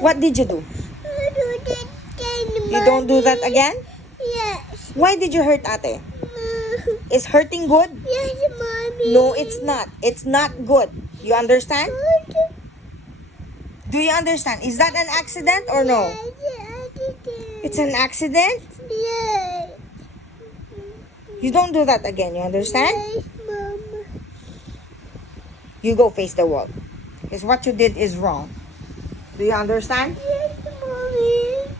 What did you do? I do that again, You don't do that Mommy. again? Yes. Why did you hurt ate? Is hurting good? Yes, Mommy. No, it's not. It's not good. You understand? Do you understand? Is that an accident or no? It's an accident? Yes. You don't do that again. You understand? Yes, Mama. You go face the wall. Because what you did is wrong. Do you understand? Yes, Mommy.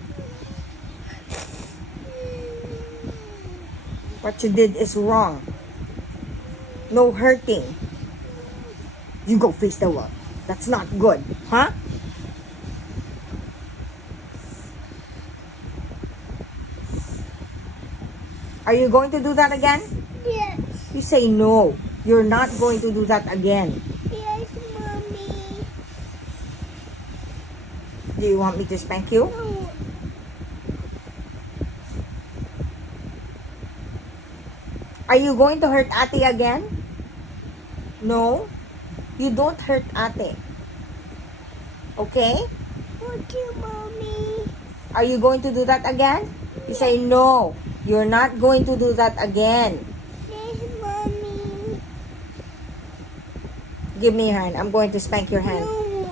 What you did is wrong. No hurting. You go face the wall. That's not good. Huh? Are you going to do that again? Yes. You say no. You're not going to do that again. Yes, Mommy. Do you want me to spank you? No. Are you going to hurt ate again? No. You don't hurt ate. Okay? Okay, Mommy. Are you going to do that again? You say no. You're not going to do that again. Yes, Mommy. Give me your hand. I'm going to spank your hand. No.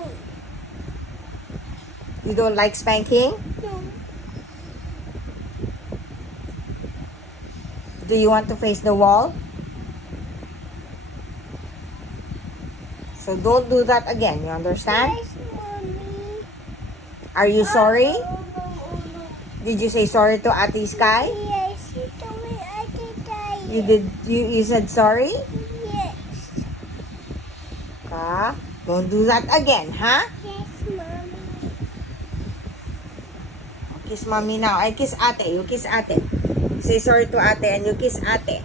You don't like spanking? No. Do you want to face the wall? So don't do that again. You understand? Yes, Mommy. Are you sorry? Oh, no. Did you say sorry to Ate Sky? Yes, you told me I could die. You did. You said sorry? Yes. Ka? Don't do that again, huh? Yes, Mommy. Kiss mommy now. I kiss ate. You kiss ate. Say sorry to ate and you kiss ate.